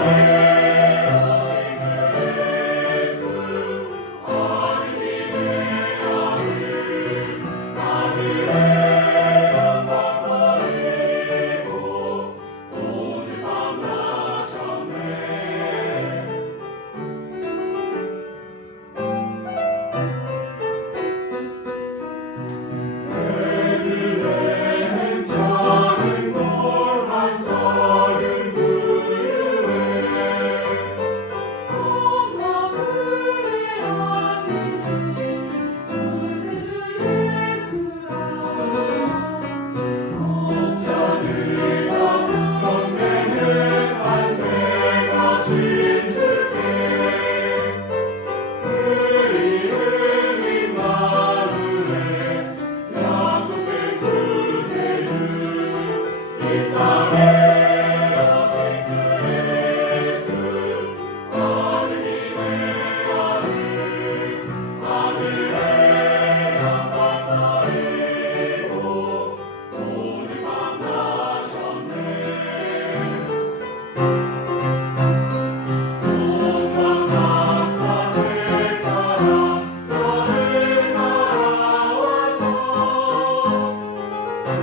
Amen.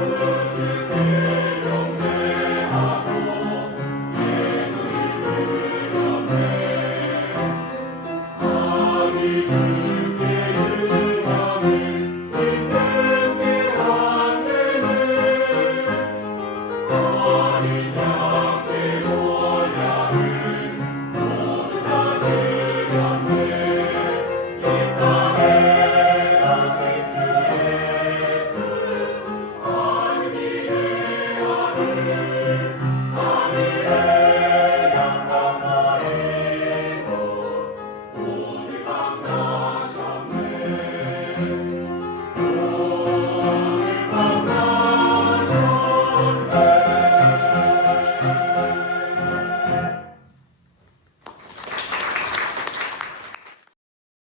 Lord,